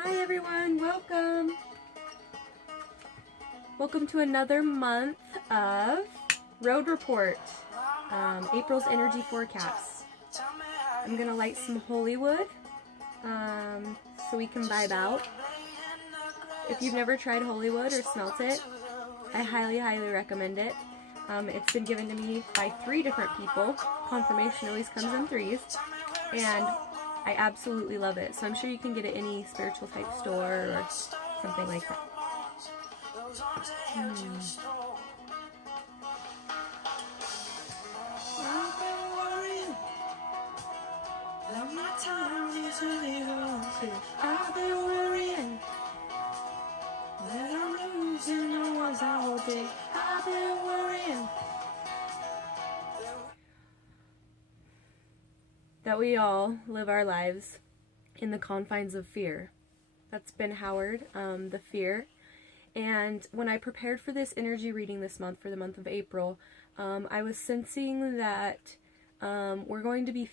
Hi everyone, welcome! Welcome to another month of Road Report, April's energy forecast. I'm gonna light some holy wood so we can vibe out. If you've never tried holy wood or smelt it, I highly recommend it. It's been given to me by 3 different people. Confirmation always comes in 3s, and I absolutely love it. So I'm sure you can get it at any spiritual type store or something like that. I've been worrying that I'm losing the ones I hold dear. I've been worrying that we all live our lives in the confines of fear. That's Ben Howard, The Fear. And when I prepared for this energy reading this month, for the month of April, I was sensing that we're going to be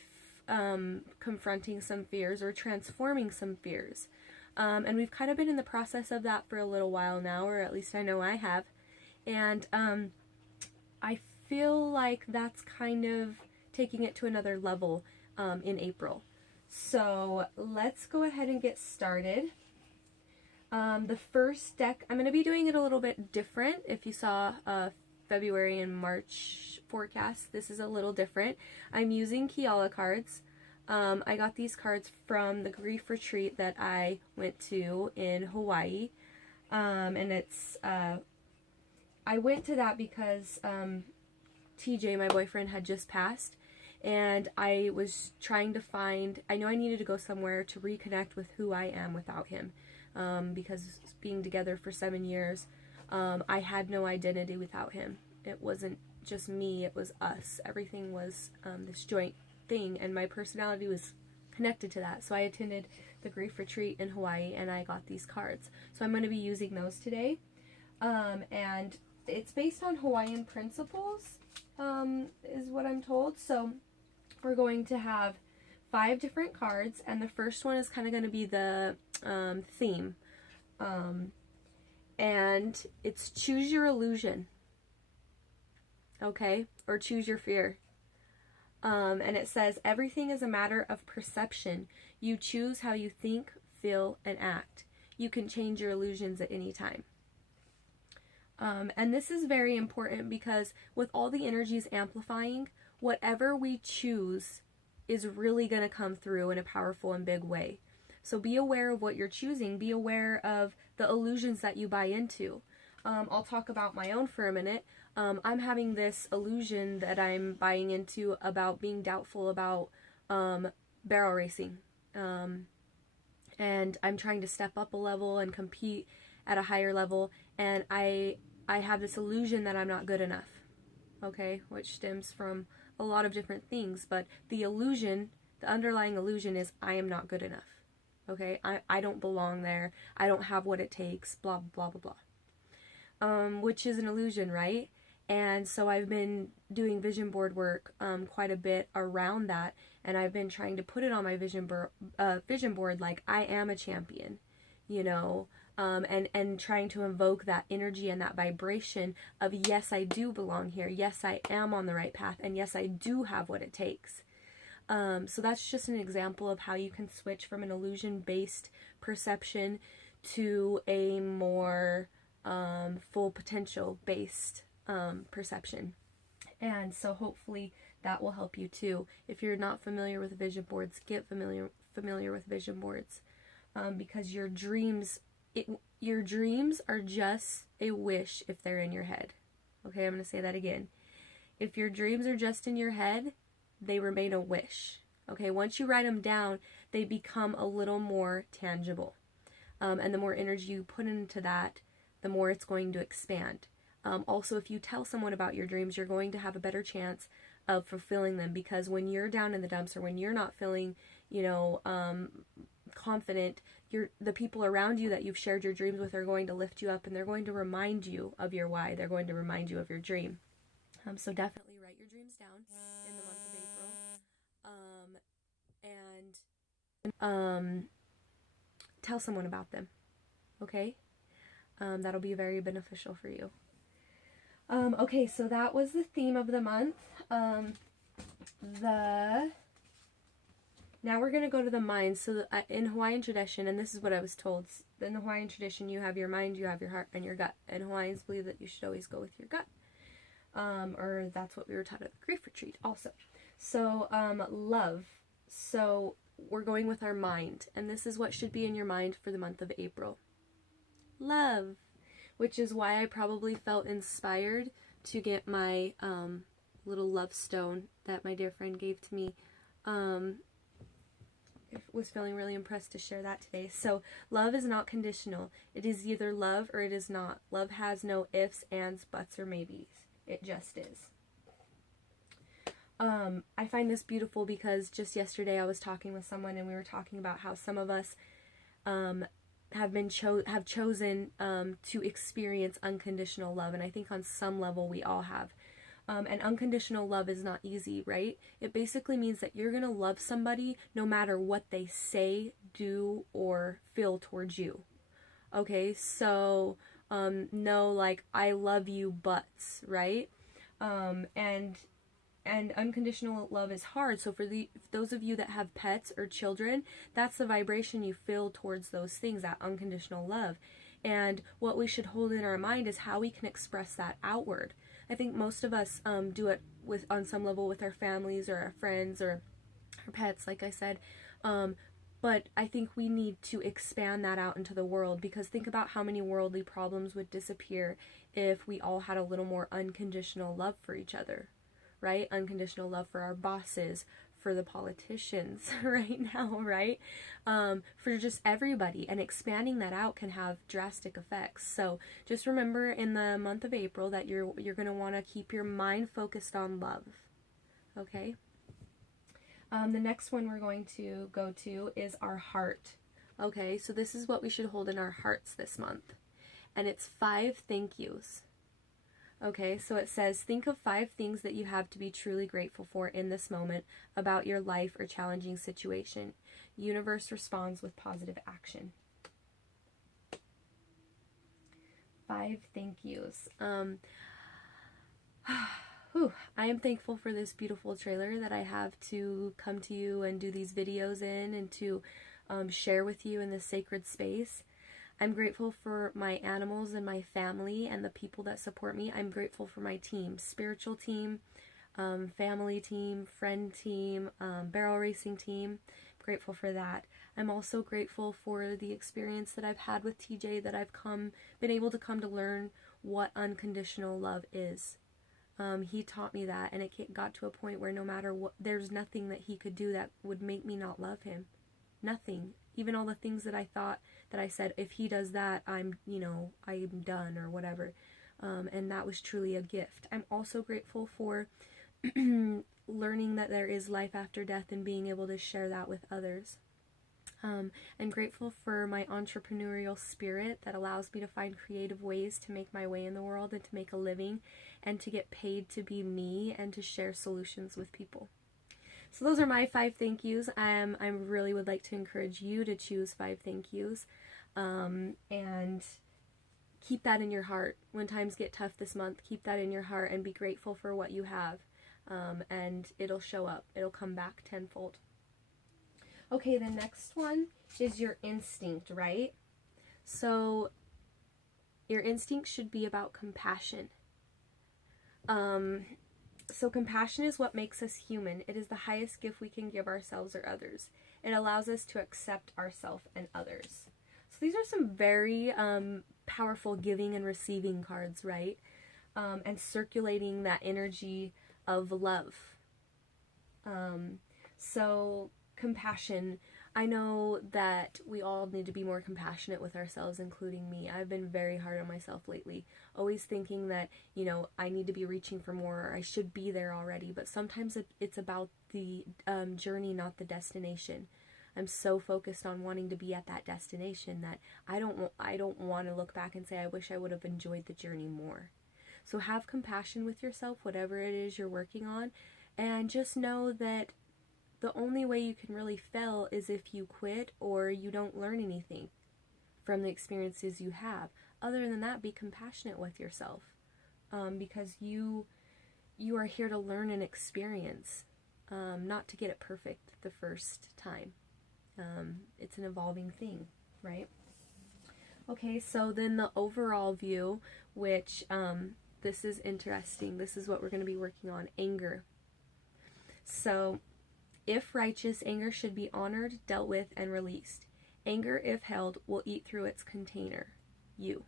confronting some fears or transforming some fears. And we've kind of been in the process of that for a little while now, or at least I know I have. And I feel like that's kind of taking it to another level in April. So let's go ahead and get started. The first deck, I'm going to be doing it a little bit different. If you saw February and March forecast, this is a little different. I'm using Kiala cards. I got these cards from the grief retreat that I went to in Hawaii. And it's, I went to that because TJ, my boyfriend, had just passed. And I was trying to find, I knew I needed to go somewhere to reconnect with who I am without him. Because being together for 7 years, I had no identity without him. It wasn't just me, it was us. Everything was this joint thing, and my personality was connected to that. So I attended the grief retreat in Hawaii, and I got these cards. So I'm going to be using those today. And it's based on Hawaiian principles, is what I'm told. So we're going to have 5 different cards, and the first one is kind of going to be the theme, and it's choose your illusion, okay, or choose your fear. And it says everything is a matter of perception. You choose how you think, feel, and act. You can change your illusions at any time. And this is very important because with all the energies amplifying, whatever we choose is really going to come through in a powerful and big way. So be aware of what you're choosing. Be aware of the illusions that you buy into. I'll talk about my own for a minute. I'm having this illusion that I'm buying into about being doubtful about barrel racing. And I'm trying to step up a level and compete at a higher level. And I have this illusion that I'm not good enough. Okay, which stems from a lot of different things, but the illusion, the underlying illusion is I am not good enough. Okay, I don't belong there. I don't have what it takes, blah, blah, blah, blah. Which is an illusion, right? And so I've been doing vision board work quite a bit around that, and I've been trying to put it on my vision board like I am a champion, you know, and trying to invoke that energy and that vibration of yes, I do belong here. Yes, I am on the right path. And yes, I do have what it takes. So that's just an example of how you can switch from an illusion-based perception to a more full potential-based perception. And so hopefully that will help you too. If you're not familiar with vision boards, get familiar with vision boards, because your dreams are just a wish if they're in your head. Okay, I'm going to say that again. If your dreams are just in your head, they remain a wish. Okay, once you write them down, they become a little more tangible. And the more energy you put into that, the more it's going to expand. Also, if you tell someone about your dreams, you're going to have a better chance of fulfilling them, because when you're down in the dumps or when you're not feeling, confident, the people around you that you've shared your dreams with are going to lift you up, and they're going to remind you of your why. They're going to remind you of your dream. So definitely write your dreams down in the month of April. And tell someone about them. Okay? That'll be very beneficial for you. Okay, so that was the theme of the month. Now we're going to go to the mind. So in Hawaiian tradition, and this is what I was told, in the Hawaiian tradition, you have your mind, you have your heart, and your gut. And Hawaiians believe that you should always go with your gut. Or that's what we were taught at the grief retreat also. So, love. So we're going with our mind. And this is what should be in your mind for the month of April. Love. Which is why I probably felt inspired to get my little love stone that my dear friend gave to me. Was feeling really impressed to share that today. So love is not conditional. It is either love or it is not. Love has no ifs, ands, buts, or maybes. It just is. I find this beautiful because just yesterday I was talking with someone and we were talking about how some of us have chosen to experience unconditional love, and I think on some level we all have. And unconditional love is not easy, right? It basically means that you're going to love somebody no matter what they say, do, or feel towards you. Okay, so no, like, I love you buts, right? And unconditional love is hard. So for those of you that have pets or children, that's the vibration you feel towards those things, that unconditional love. And what we should hold in our mind is how we can express that outward. I think most of us do it on some level with our families or our friends or our pets, like I said. But I think we need to expand that out into the world, because think about how many worldly problems would disappear if we all had a little more unconditional love for each other, right? Unconditional love for our bosses, for the politicians right now, right? For just everybody, and expanding that out can have drastic effects. So just remember in the month of April that you're going to want to keep your mind focused on love. Okay? The next one we're going to go to is our heart. Okay, so this is what we should hold in our hearts this month. And it's 5 thank yous. Okay, so it says, think of 5 things that you have to be truly grateful for in this moment about your life or challenging situation. Universe responds with positive action. 5 thank yous. I am thankful for this beautiful trailer that I have to come to you and do these videos in, and to share with you in this sacred space. I'm grateful for my animals and my family and the people that support me. I'm grateful for my team, spiritual team, family team, friend team, barrel racing team. I'm grateful for that. I'm also grateful for the experience that I've had with TJ, that I've been able to come to learn what unconditional love is. He taught me that, and it got to a point where no matter what, there's nothing that he could do that would make me not love him. Nothing. Even all the things that I thought, that I said, if he does that, I'm done or whatever. And that was truly a gift. I'm also grateful for learning that there is life after death and being able to share that with others. I'm grateful for my entrepreneurial spirit that allows me to find creative ways to make my way in the world and to make a living and to get paid to be me and to share solutions with people. So those are my 5 thank yous. I really would like to encourage you to choose 5 thank yous, and keep that in your heart. When times get tough this month, keep that in your heart and be grateful for what you have, and it'll show up. It'll come back tenfold. Okay, the next one is your instinct, right? So your instinct should be about compassion. So compassion is what makes us human. It is the highest gift we can give ourselves or others. It allows us to accept ourselves and others. So these are some very powerful giving and receiving cards, right? And circulating that energy of love. So compassion. I know that we all need to be more compassionate with ourselves, including me. I've been very hard on myself lately, always thinking that, I need to be reaching for more, or I should be there already. But sometimes it's about the journey, not the destination. I'm so focused on wanting to be at that destination that I don't want to look back and say, I wish I would have enjoyed the journey more. So have compassion with yourself, whatever it is you're working on, and just know that the only way you can really fail is if you quit or you don't learn anything from the experiences you have. Other than that, be compassionate with yourself, because you are here to learn and experience, not to get it perfect the first time. It's an evolving thing, right? Okay, so then the overall view, which this is interesting. This is what we're going to be working on, anger. So, if righteous, anger should be honored, dealt with, and released. Anger, if held, will eat through its container, you.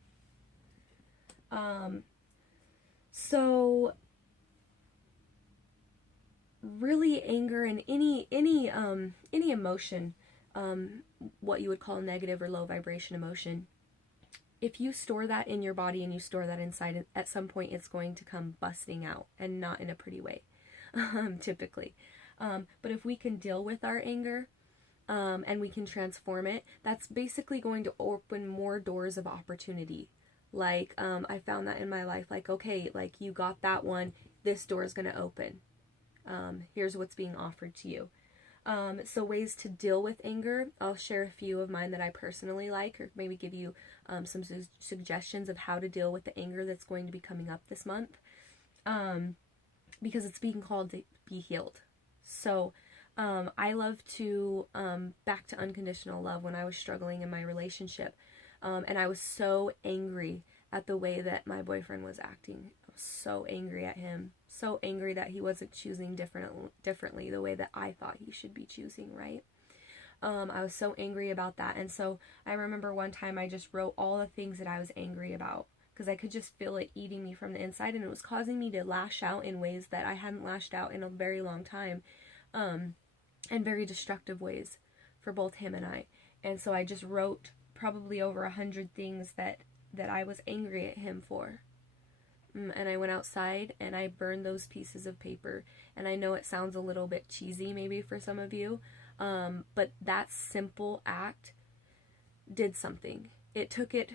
So really, anger and any emotion, what you would call negative or low vibration emotion, if you store that in your body and you store that inside, at some point it's going to come busting out, and not in a pretty way, typically. But if we can deal with our anger, and we can transform it, that's basically going to open more doors of opportunity. Like, I found that in my life, like, okay, like, you got that one, this door is going to open. Here's what's being offered to you. So ways to deal with anger, I'll share a few of mine that I personally like, or maybe give you some suggestions of how to deal with the anger that's going to be coming up this month, because it's being called to be healed. So I love to, back to unconditional love, when I was struggling in my relationship, and I was so angry at the way that my boyfriend was acting. I was so angry at him, so angry that he wasn't choosing differently the way that I thought he should be choosing, right? I was so angry about that. And so I remember one time I just wrote all the things that I was angry about, because I could just feel it eating me from the inside, and it was causing me to lash out in ways that I hadn't lashed out in a very long time, and very destructive ways for both him and I. And so I just wrote probably over 100 things that I was angry at him for. And I went outside and I burned those pieces of paper. And I know it sounds a little bit cheesy maybe for some of you, but that simple act did something. It took it,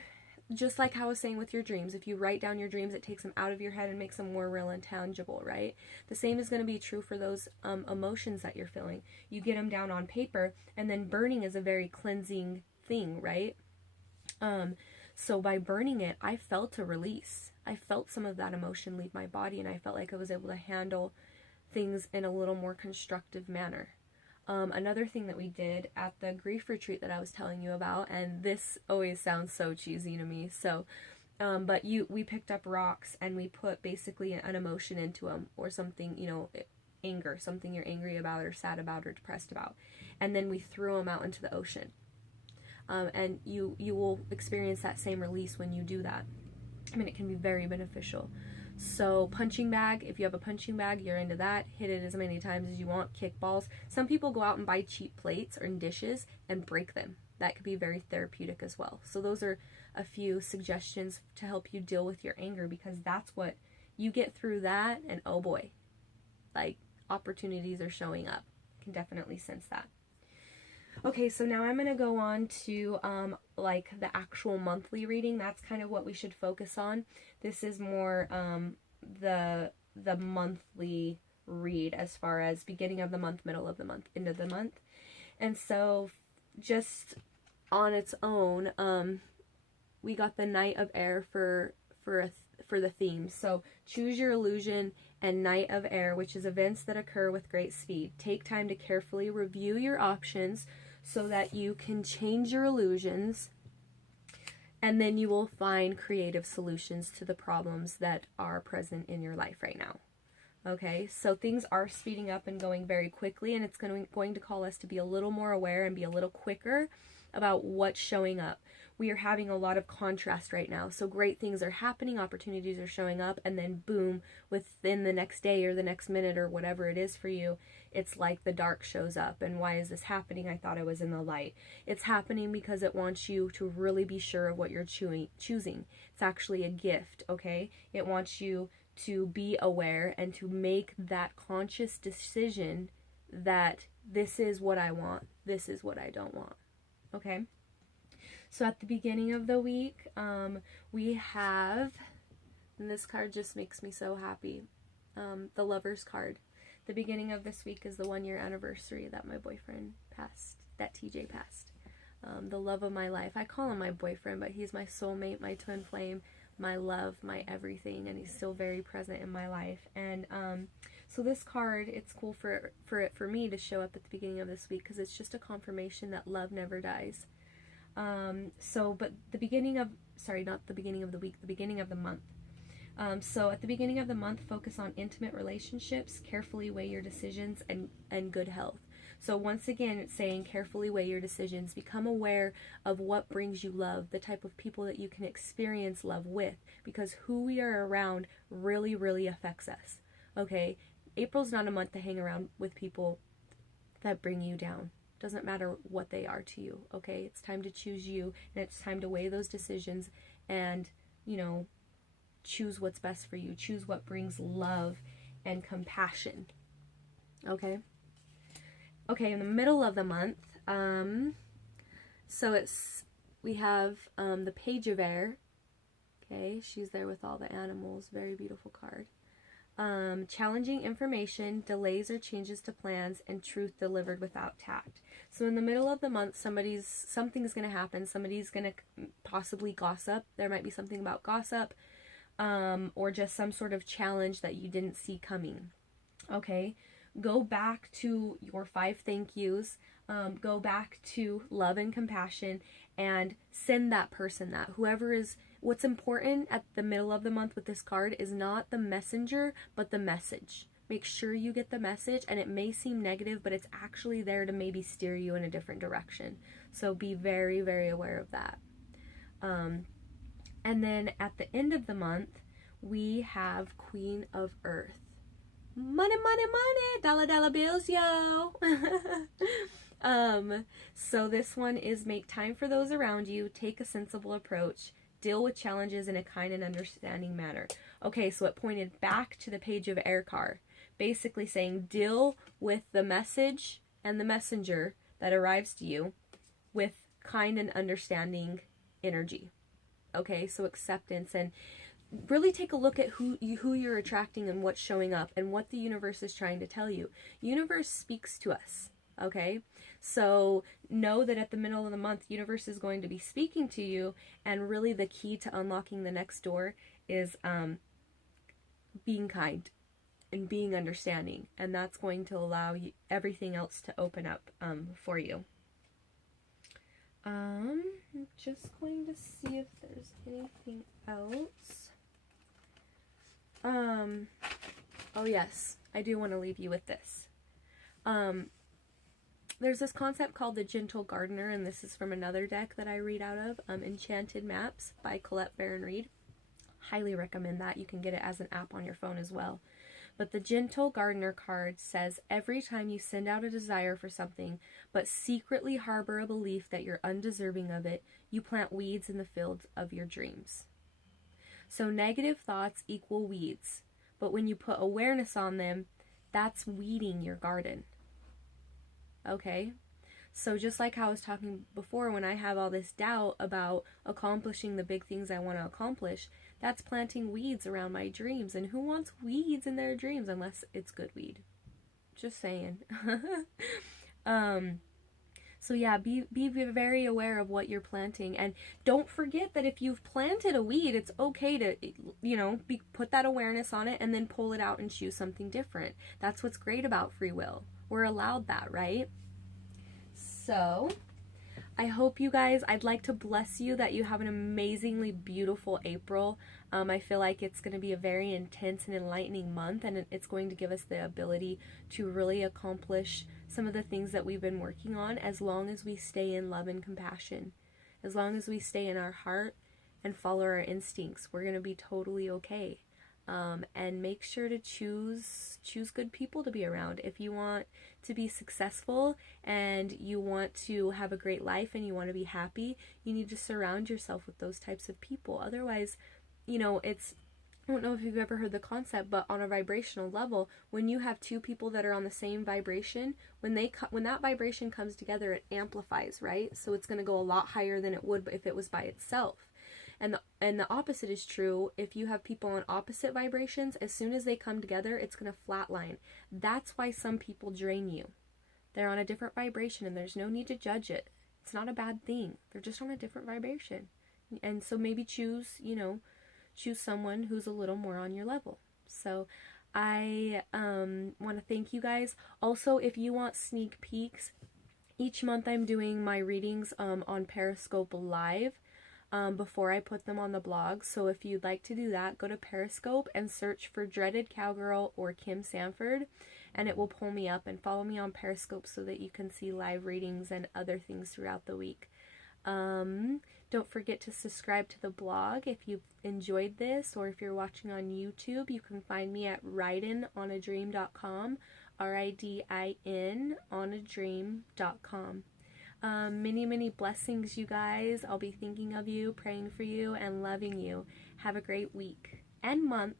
just like how I was saying with your dreams. If you write down your dreams, it takes them out of your head and makes them more real and tangible, right? The same is going to be true for those emotions that you're feeling. You get them down on paper, and then burning is a very cleansing thing, right? So by burning it, I felt a release. I felt some of that emotion leave my body, and I felt like I was able to handle things in a little more constructive manner. Another thing that we did at the grief retreat that I was telling you about, and this always sounds so cheesy to me, so, but we picked up rocks and we put basically an emotion into them, or something, anger, something you're angry about or sad about or depressed about, and then we threw them out into the ocean. And you will experience that same release when you do that. I mean, it can be very beneficial. So punching bag, if you have a punching bag, you're into that. Hit it as many times as you want. Kickballs. Some people go out and buy cheap plates or dishes and break them. That could be very therapeutic as well. So those are a few suggestions to help you deal with your anger, because that's what you get through that, and oh boy, like, opportunities are showing up. I can definitely sense that. Okay, so now I'm going to go on to like the actual monthly reading. That's kind of what we should focus on. This is more the monthly read, as far as beginning of the month, middle of the month, end of the month. And so just on its own, we got the Knight of Air for the theme. So choose your illusion and Knight of Air, which is events that occur with great speed. Take time to carefully review your options so that you can change your illusions, and then you will find creative solutions to the problems that are present in your life right now. Okay, so things are speeding up and going very quickly, and it's going to call us to be a little more aware and be a little quicker about what's showing up. We are having a lot of contrast right now. So great things are happening, opportunities are showing up, and then boom, within the next day or the next minute or whatever it is for you, it's like the dark shows up. And why is this happening? I thought I was in the light. It's happening because it wants you to really be sure of what you're choosing. It's actually a gift, okay? It wants you to be aware and to make that conscious decision that this is what I want, this is what I don't want, okay? So at the beginning of the week, we have, and this card just makes me so happy, the Lover's card. The beginning of this week is the 1-year anniversary that my boyfriend passed, that TJ passed. The love of my life. I call him my boyfriend, but he's my soulmate, my twin flame, my love, my everything, and he's still very present in my life. And so this card, it's cool for me to show up at the beginning of this week because it's just a confirmation that love never dies. But the beginning of, sorry, not the beginning of the week, the beginning of the month. So at the beginning of the month, focus on intimate relationships, carefully weigh your decisions, and good health. So once again, it's saying carefully weigh your decisions, become aware of what brings you love, the type of people that you can experience love with, because who we are around really, really affects us. Okay, April's not a month to hang around with people that bring you down. Doesn't matter what they are to you, okay? It's time to choose you, and it's time to weigh those decisions and, choose what's best for you. Choose what brings love and compassion, okay? Okay, in the middle of the month, we have the Page of Air. Okay, she's there with all the animals. Very beautiful card. Challenging information, delays or changes to plans, and truth delivered without tact. So in the middle of the month, something's going to happen. Somebody's going to possibly gossip. There might be something about gossip, or just some sort of challenge that you didn't see coming. Okay, go back to your 5 thank yous. Go back to love and compassion, and send that person that. Whoever is, what's important at the middle of the month with this card is not the messenger, but the message. Make sure you get the message, and it may seem negative, but it's actually there to maybe steer you in a different direction. So be very, very aware of that. And then at the end of the month, we have Queen of Earth. Money, money, money, dollar, dollar bills, yo. So this one is make time for those around you, take a sensible approach, deal with challenges in a kind and understanding manner. Okay, so it pointed back to the Page of Air card, basically saying deal with the message and the messenger that arrives to you with kind and understanding energy. Okay, so acceptance, and really take a look at who you're attracting and what's showing up and what the universe is trying to tell you. Universe speaks to us, okay? So know that at the middle of the month, universe is going to be speaking to you, and really the key to unlocking the next door is being kind and being understanding, and that's going to allow you everything else to open up for you. I'm just going to see if there's anything else. Oh yes, I do want to leave you with this. There's this concept called the Gentle Gardener, and this is from another deck that I read out of, Enchanted Maps by Colette Baron Reed. Highly recommend that. You can get it as an app on your phone as well. But the Gentle Gardener card says, every time you send out a desire for something, but secretly harbor a belief that you're undeserving of it, you plant weeds in the fields of your dreams. So negative thoughts equal weeds, but when you put awareness on them, that's weeding your garden. Okay? So just like how I was talking before, when I have all this doubt about accomplishing the big things I want to accomplish, that's planting weeds around my dreams. And who wants weeds in their dreams unless it's good weed? Just saying. So yeah, be very aware of what you're planting, and don't forget that if you've planted a weed, it's okay to, put that awareness on it and then pull it out and choose something different. That's what's great about free will. We're allowed that, right? So I hope you guys, I'd like to bless you that you have an amazingly beautiful April. I feel like it's going to be a very intense and enlightening month, and it's going to give us the ability to really accomplish some of the things that we've been working on, as long as we stay in love and compassion. As long as we stay in our heart and follow our instincts, we're going to be totally okay. And make sure to choose good people to be around. If you want to be successful and you want to have a great life and you want to be happy, you need to surround yourself with those types of people. Otherwise, I don't know if you've ever heard the concept, but on a vibrational level, when you have two people that are on the same vibration, when that vibration comes together, it amplifies, right? So it's going to go a lot higher than it would if it was by itself. And the opposite is true. If you have people on opposite vibrations, as soon as they come together, it's going to flatline. That's why some people drain you. They're on a different vibration, and there's no need to judge it. It's not a bad thing. They're just on a different vibration. And so maybe choose someone who's a little more on your level. So I want to thank you guys. Also, if you want sneak peeks, each month I'm doing my readings on Periscope Live before I put them on the blog. So if you'd like to do that, go to Periscope and search for Dreaded Cowgirl or Kim Sanford, and it will pull me up, and follow me on Periscope so that you can see live readings and other things throughout the week. Don't forget to subscribe to the blog if you've enjoyed this, or if you're watching on YouTube, you can find me at ridinonadream.com, RIDIN onadream.com. Many, many blessings, you guys. I'll be thinking of you, praying for you, and loving you. Have a great week and month.